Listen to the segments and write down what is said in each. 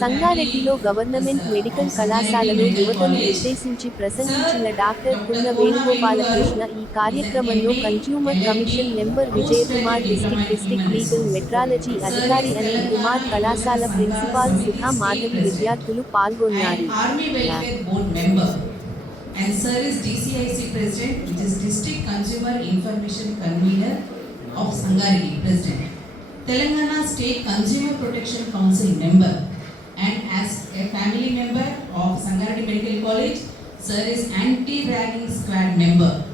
సంగారెడ్డిలో government medical కళాశాలలో యువతను ఉద్దేశించి ప్రసంగించిన డాక్టర్ కున్న వేణుగోపాలకృష్ణ ఈ కార్యక్రమంలో consumer commission member Vijayakumar district district legal metrology అధికారి అనిల్ కుమార్ కళాశాల ప్రిన్సిపాల్ సుధా మాధవి విద్యార్థులు పాల్గొన్నారు And sir is DCIC President, which is District Consumer Information Convener of Sangaregi President. Telangana State Consumer Protection Council member And as a family member of Sangareddy Medical College, sir is anti-ragging squad member.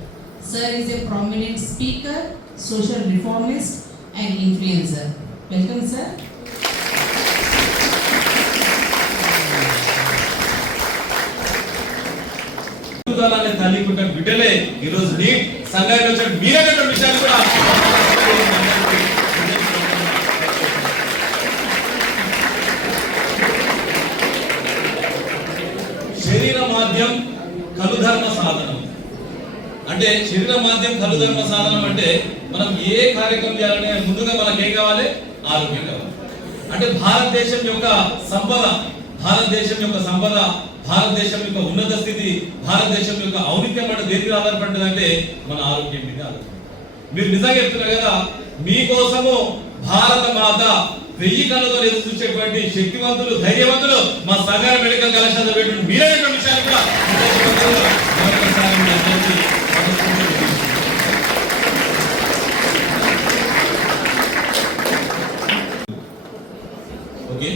Sir is a prominent speaker, social reformist and influencer. Welcome, sir. అనే తల్లి పుట్టిన బిడ్డలే ఈరోజు neat సంఘానికి వచ్చిన మీరేటువంటి విషయాలు కూడా శరీర మాధ్యం కలుధర్మ సాధనం. అంటే శరీర మాధ్యం కలుధర్మ సాధనం అంటే మనం ఏ కార్యక్రమం చేయాలనే ముందుగా మనకి ఏం కావాలి? ఆరోగ్యం కావాలి. అంటే భారతదేశం యొక్క సంపద భారతదేశం యొక్క సంపద భారతదేశం యొక్క ఉన్నత స్థితి భారతదేశం యొక్క ఔనిత్యం అంటే దేని మీద ఆధారపడ్డది అంటే మన ఆరోగ్యం మీద ఆధారపడింది మీరు నిజంగా చెప్తున్నారు కదా మీకోసము భారత మాత వెయ్యి కళ్ళతో ఎదురు చూసేటువంటి శక్తివంతులు ధైర్యవంతులు మా సంగార మెడికల్ కళాశాల పెట్టిన మీరైనటువంటి విషయాలు కూడా అందరికీ ఓకే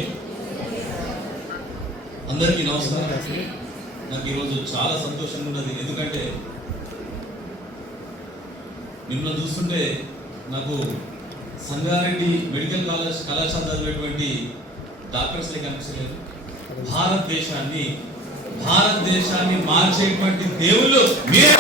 అందరికీ నమస్కారం. నాకు ఈరోజు చాలా సంతోషంగా ఉన్నది. ఎందుకంటే మిమ్మల్ని చూస్తుంటే నాకు సంగారెడ్డి మెడికల్ కాలేజ్ కళాశాల చదివేటువంటి డాక్టర్స్లే కనిపించలేదు భారతదేశాన్ని భారతదేశాన్ని మార్చేటువంటి దేవుళ్ళు మీరే.